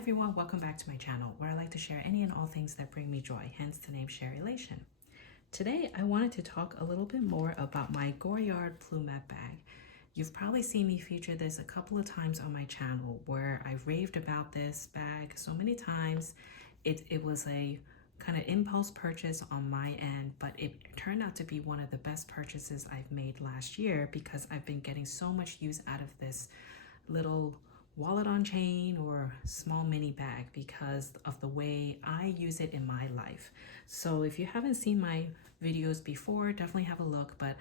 everyone, welcome back to my channel where I like to share any and all things that bring me joy, hence the name Sharelation. Today I wanted to talk a little bit more about my Goyard Plumet bag. You've probably seen me feature this a couple of times on my channel where I've raved about this bag so many times. It was a kind of impulse purchase on my end, but it turned out to be one of the best purchases I've made last year because I've been getting so much use out of this little wallet on chain or small mini bag because of the way I use it in my life. So if you haven't seen my videos before, definitely have a look, but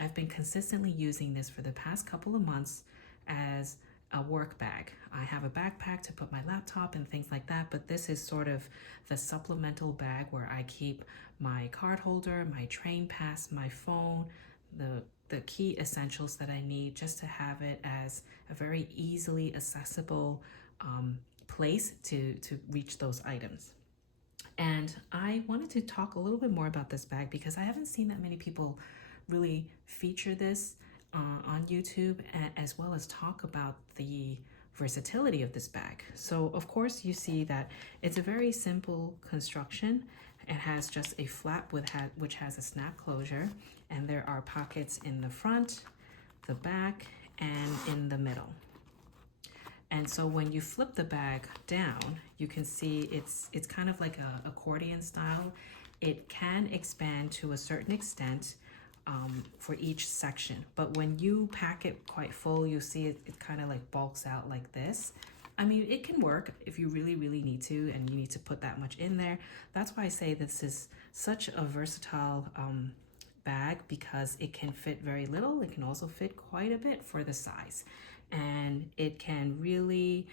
I've been consistently using this for the past couple of months as a work bag. I have a backpack to put my laptop and things like that, but this is sort of the supplemental bag where I keep my card holder, my train pass, my phone, the key essentials that I need just to have it as a very easily accessible place to reach those items. And I wanted to talk a little bit more about this bag because I haven't seen that many people really feature this on YouTube, as well as talk about the versatility of this bag. So of course you see that it's a very simple construction. It has just a flap which has a snap closure, and there are pockets in the front, the back, and in the middle. And so when you flip the bag down, you can see it's kind of like a accordion style. It can expand to a certain extent for each section, but when you pack it quite full, you see it kind of like bulks out like this. I mean, it can work if you really need to, and you need to put that much in there. That's why I say this is such a versatile bag, because it can fit very little. It can also fit quite a bit for the size. And it can really,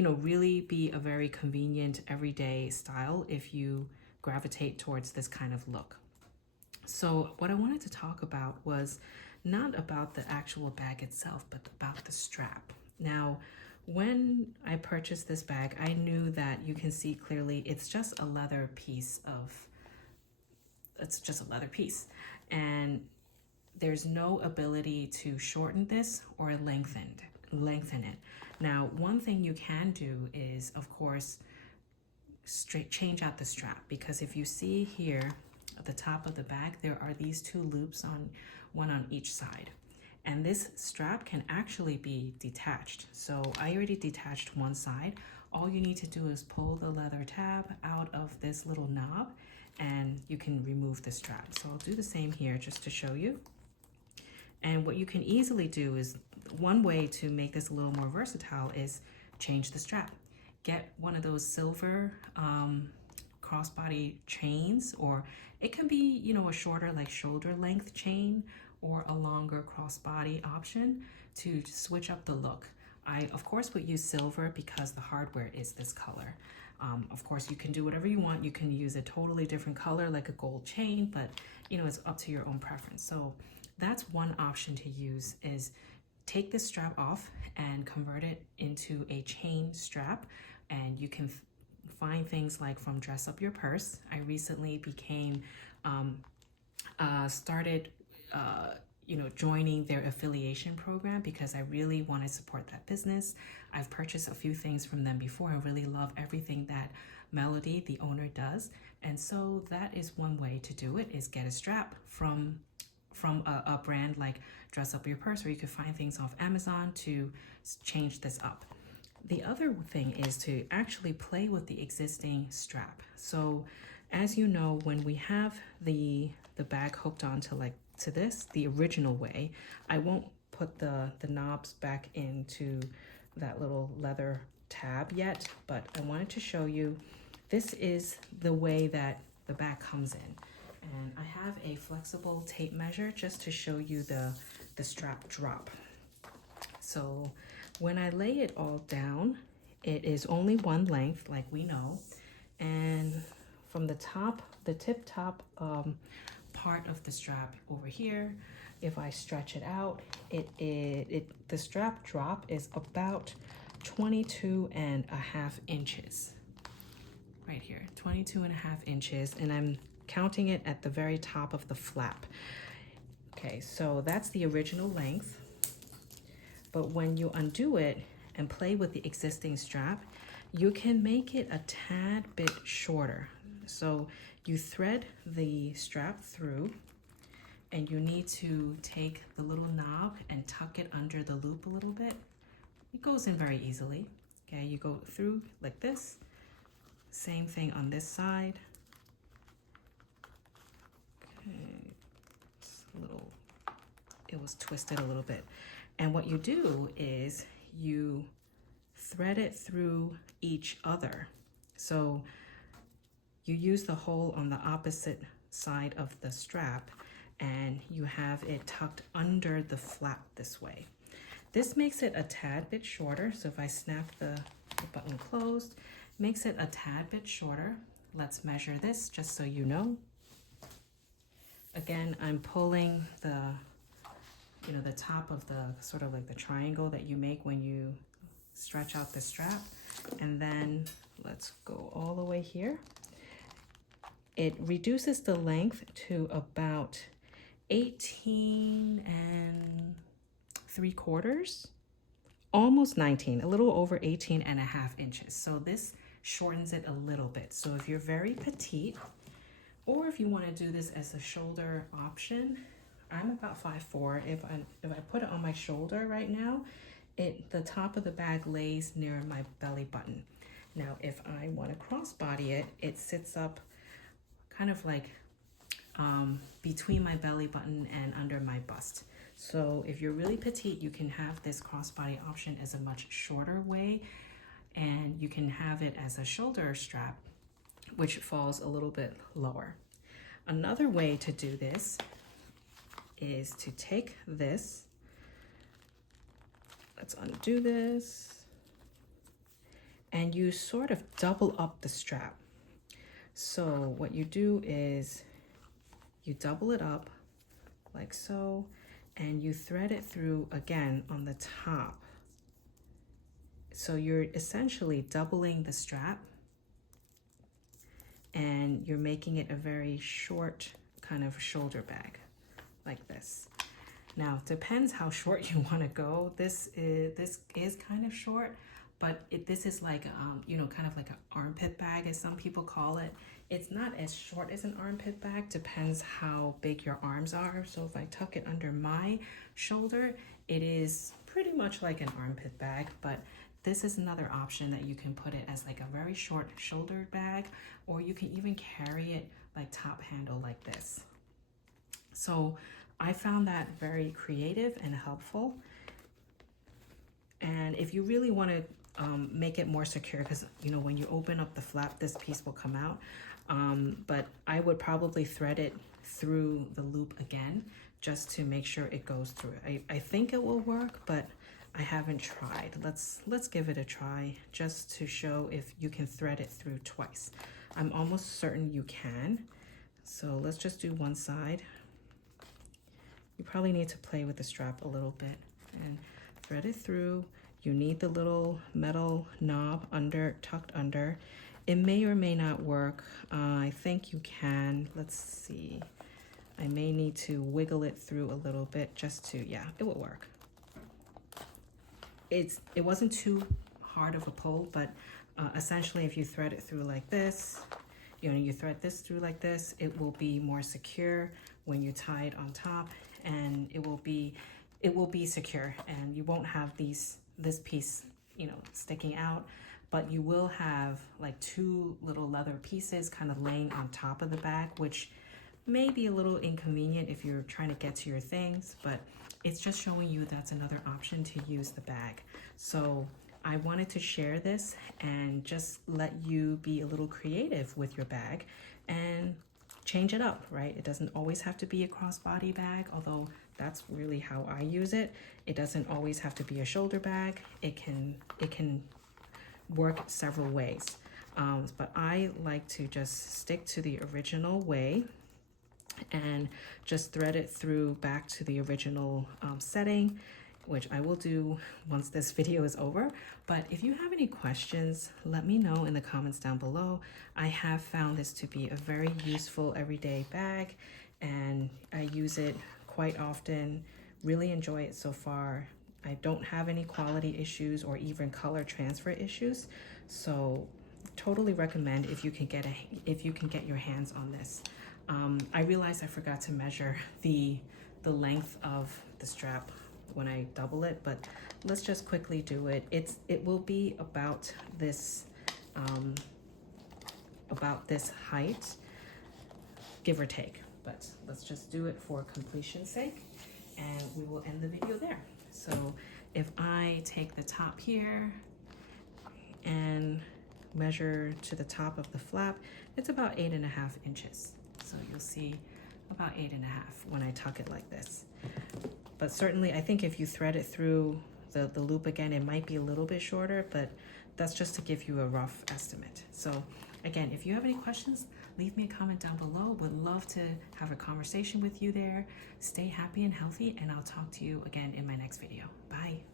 really be a very convenient everyday style if you gravitate towards this kind of look. So what I wanted to talk about was not about the actual bag itself, but about the strap. Now, when I purchased this bag, I knew that you can see clearly it's just a leather piece and there's no ability to shorten this or lengthen it. Now, one thing you can do is, of course, change out the strap, because if you see here at the top of the bag, there are these two loops, one on each side. And this strap can actually be detached. So I already detached one side. All you need to do is pull the leather tab out of this little knob and you can remove the strap. So I'll do the same here just to show you. And what you can easily do is, one way to make this a little more versatile is change the strap. Get one of those silver crossbody chains, or it can be, a shorter, like shoulder length chain, or a longer crossbody option to switch up the look. I, of course, would use silver because the hardware is this color. Of course, you can do whatever you want. You can use a totally different color, like a gold chain, but it's up to your own preference. So that's one option to use, is take this strap off and convert it into a chain strap. And you can find things like from Dress Up Your Purse. I recently became, joining their affiliation program because I really want to support that business. I've purchased a few things from them before. I really love everything that Melody, the owner, does. And so that is one way to do it, is get a strap from a brand like Dress Up Your Purse, or you could find things off Amazon to change this up. The other thing is to actually play with the existing strap. So as you know, when we have the bag hooked onto this, the original way, I won't put the knobs back into that little leather tab yet, but I wanted to show you, this is the way that the bag comes in. And I have a flexible tape measure just to show you the strap drop. So when I lay it all down, it is only one length, like we know. And from the top, the tip top part of the strap over here, if I stretch it out, the strap drop is about 22.5 inches. Right here, 22.5 inches, and I'm counting it at the very top of the flap. Okay, so that's the original length. But when you undo it, and play with the existing strap, you can make it a tad bit shorter. So you thread the strap through, and you need to take the little knob and tuck it under the loop a little bit. It goes in very easily. Okay, you go through like this. Same thing on this side. Okay, it's a little, it was twisted a little bit. And what you do is you thread it through each other. So you use the hole on the opposite side of the strap, and you have it tucked under the flap this way. This makes it a tad bit shorter. So if I snap the button closed, makes it a tad bit shorter. Let's measure this just so you know. Again, I'm pulling the, the top of the sort of like the triangle that you make when you stretch out the strap. And then let's go all the way here. It reduces the length to about 18 3/4, almost 19, a little over 18.5 inches. So this shortens it a little bit. So if you're very petite, or if you want to do this as a shoulder option, I'm about 5'4". If I put it on my shoulder right now, the top of the bag lays near my belly button. Now, if I want to crossbody it, it sits up kind of like between my belly button and under my bust. So if you're really petite, you can have this crossbody option as a much shorter way, and you can have it as a shoulder strap, which falls a little bit lower. Another way to do this is to take this, let's undo this, and you sort of double up the strap. So what you do is you double it up like so, and you thread it through again on the top. So you're essentially doubling the strap, and you're making it a very short kind of shoulder bag like this. Now, it depends how short you want to go. This is kind of short, but this is like kind of like an armpit bag, as some people call it. It's not as short as an armpit bag, depends how big your arms are. So if I tuck it under my shoulder, it is pretty much like an armpit bag, but this is another option that you can put it as like a very short shoulder bag, or you can even carry it like top handle like this. So I found that very creative and helpful. And if you really want to make it more secure, because when you open up the flap, this piece will come out, but I would probably thread it through the loop again just to make sure it goes through. I think it will work, but I haven't tried. Let's give it a try just to show if you can thread it through twice. I'm almost certain you can. So let's just do one side. You probably need to play with the strap a little bit and thread it through. You need the little metal knob tucked under. It may or may not work. I think you can. Let's see. I may need to wiggle it through a little bit just to, yeah, it will work. It wasn't too hard of a pull, but essentially if you thread it through like this, you thread this through like this, it will be more secure when you tie it on top, and it will be secure, and you won't have this piece sticking out, but you will have like two little leather pieces kind of laying on top of the bag, which may be a little inconvenient if you're trying to get to your things, but it's just showing you that's another option to use the bag. So I wanted to share this and just let you be a little creative with your bag and change it up, right? It doesn't always have to be a crossbody bag, although that's really how I use it. It doesn't always have to be a shoulder bag. It can work several ways. But I like to just stick to the original way and just thread it through back to the original setting, which I will do once this video is over. But if you have any questions, let me know in the comments down below. I have found this to be a very useful everyday bag, and I use it quite often. Really enjoy it so far. I don't have any quality issues or even color transfer issues. So totally recommend if you can get your hands on this. I realized I forgot to measure the length of the strap when I double it, but let's just quickly do it. It will be about this height, give or take, but let's just do it for completion's sake, and we will end the video there. So if I take the top here and measure to the top of the flap, it's about 8.5 inches. So you'll see about 8.5 when I tuck it like this. But certainly I think if you thread it through the loop again, it might be a little bit shorter, but that's just to give you a rough estimate. So again, if you have any questions, leave me a comment down below. Would love to have a conversation with you there. Stay happy and healthy, and I'll talk to you again in my next video. Bye.